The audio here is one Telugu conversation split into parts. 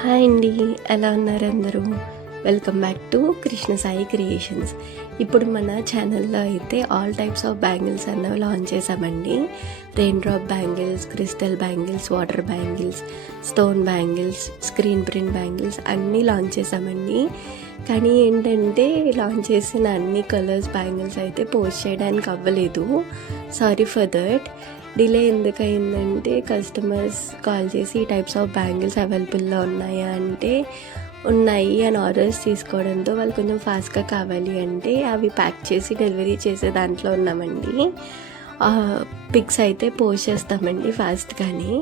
హాయ్ అండి, ఎలా ఉన్నారు అందరూ? Welcome back to Krishna Sai creations. ఇప్పుడు మన ఛానల్లో అయితే ఆల్ టైప్స్ ఆఫ్ బ్యాంగిల్స్ అన్నవి లాంచ్ చేసామండి. Rain drop bangles, crystal bangles, water bangles, stone bangles, screen print bangles అన్నీ లాంచ్ చేసామండి. కానీ ఏంటంటే లాంచ్ చేసిన అన్ని కలర్స్ బ్యాంగిల్స్ అయితే పోస్ట్ చేయడానికి అవ్వలేదు. Sorry for that. డిలే ఎందుకు అయిందంటే కస్టమర్స్ కాల్ చేసి ఈ టైప్స్ ఆఫ్ బ్యాంగిల్స్ అవైలబుల్లో ఉన్నాయా అంటే ఉన్నాయి అని ఆర్డర్స్ తీసుకోవడంతో వాళ్ళు కొంచెం ఫాస్ట్గా కావాలి అంటే అవి ప్యాక్ చేసి డెలివరీ చేసే దాంట్లో ఉన్నామండి. పిక్స్ అయితే పోస్ట్ చేస్తామండి ఫాస్ట్గానే.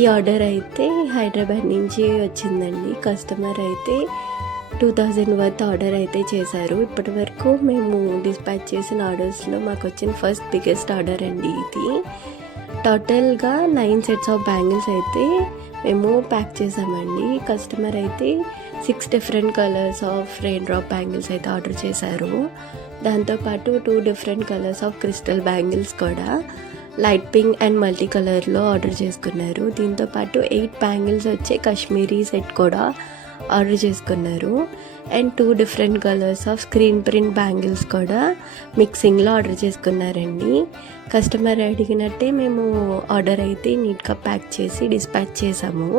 ఈ ఆర్డర్ అయితే హైదరాబాద్ నుంచి వచ్చిందండి. కస్టమర్ అయితే 2000 వర్త్ ఆర్డర్ అయితే చేశారు. ఇప్పటి వరకు మేము డిస్పాచ్ చేసిన ఆర్డర్స్లో మాకు వచ్చిన ఫస్ట్ బిగ్గెస్ట్ ఆర్డర్ అండి ఇది. టోటల్గా 9 సెట్స్ ఆఫ్ బ్యాంగిల్స్ అయితే మేము ప్యాక్ చేసామండి. కస్టమర్ అయితే 6 different colours of rain drop bangles అయితే ఆర్డర్ చేశారు. దాంతోపాటు 2 different colours of crystal bangles కూడా లైట్ పింక్ అండ్ మల్టీ కలర్లో ఆర్డర్ చేసుకున్నారు. దీంతోపాటు 8 బ్యాంగిల్స్ వచ్చే కాశ్మీరీ సెట్ కూడా ఆర్డర్ చేసుకున్నారు. And 2 different colours off screen print bangles కూడా మిక్సింగ్లో ఆర్డర్ చేసుకున్నారండి. కస్టమర్ అడిగినట్టే మేము ఆర్డర్ అయితే నీట్గా ప్యాక్ చేసి డిస్పాచ్ చేసాము.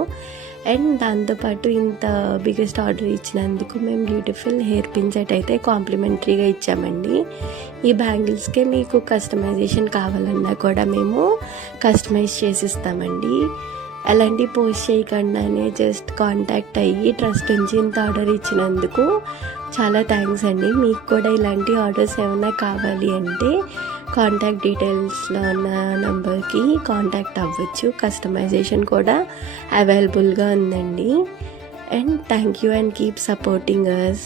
అండ్ దాంతోపాటు ఇంత బిగ్గెస్ట్ ఆర్డర్ ఇచ్చినందుకు మేము బ్యూటిఫుల్ హెయిర్ పిన్ సెట్ అయితే కాంప్లిమెంటరీగా ఇచ్చామండి. ఈ బ్యాంగిల్స్కే మీకు కస్టమైజేషన్ కావాలన్నా కూడా మేము కస్టమైజ్ చేసి ఇస్తామండి. అలాంటి పోస్ట్ చేయకుండానే జస్ట్ కాంటాక్ట్ అయ్యి ట్రస్ట్ నుంచి ఇంత ఆర్డర్ ఇచ్చినందుకు చాలా థ్యాంక్స్ అండి. మీకు కూడా ఇలాంటి ఆర్డర్స్ ఏమైనా కావాలి అంటే కాంటాక్ట్ డీటెయిల్స్లో ఉన్న నంబర్కి కాంటాక్ట్ అవ్వచ్చు. కస్టమైజేషన్ కూడా అవైలబుల్గా ఉందండి. And thank you and keep supporting us.